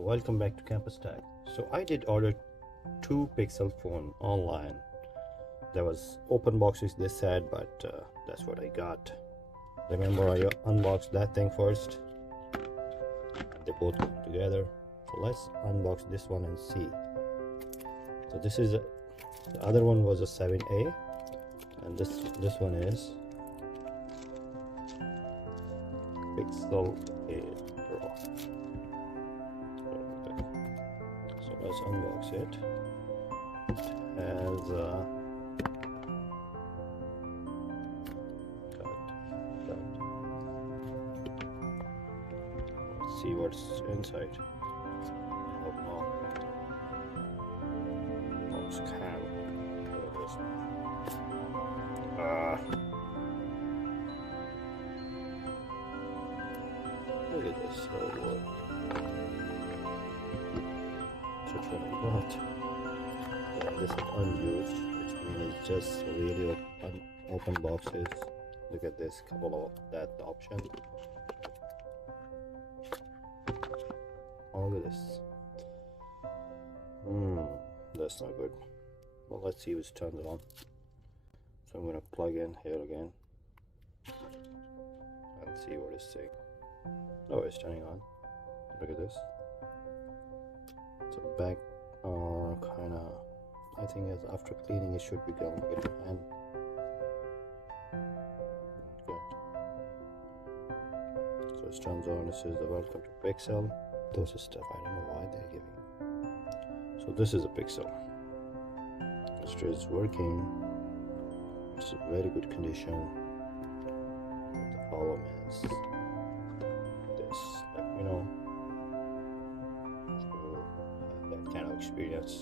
Welcome back to Campus Tech. So I did order two Pixel phone online. There was open boxes they said, but that's what I got. Remember, I unboxed that thing first. They both come together. So let's unbox this one and see. So this is the other one was a 7A, and this one is Pixel 8 Pro. So let's unbox it. It has let's see what's inside. Oh no. Oh, scam. Look at this. Oh boy. Such what I got. This is unused, which means it's just really open boxes. Look at this, couple of that option. Oh, look at this. That's not good. Well, let's see if it turns on. So I'm gonna plug in here again and see what it's saying. Oh, it's turning on. Look at this. So back kind of, I think as after cleaning it should become good. And good. So it turns on. This is the welcome to Pixel. Those are stuff I don't know why they're giving. So this is a Pixel. It is working. It's in very good condition. The problem is this. Let me know. So I have that kind of experience.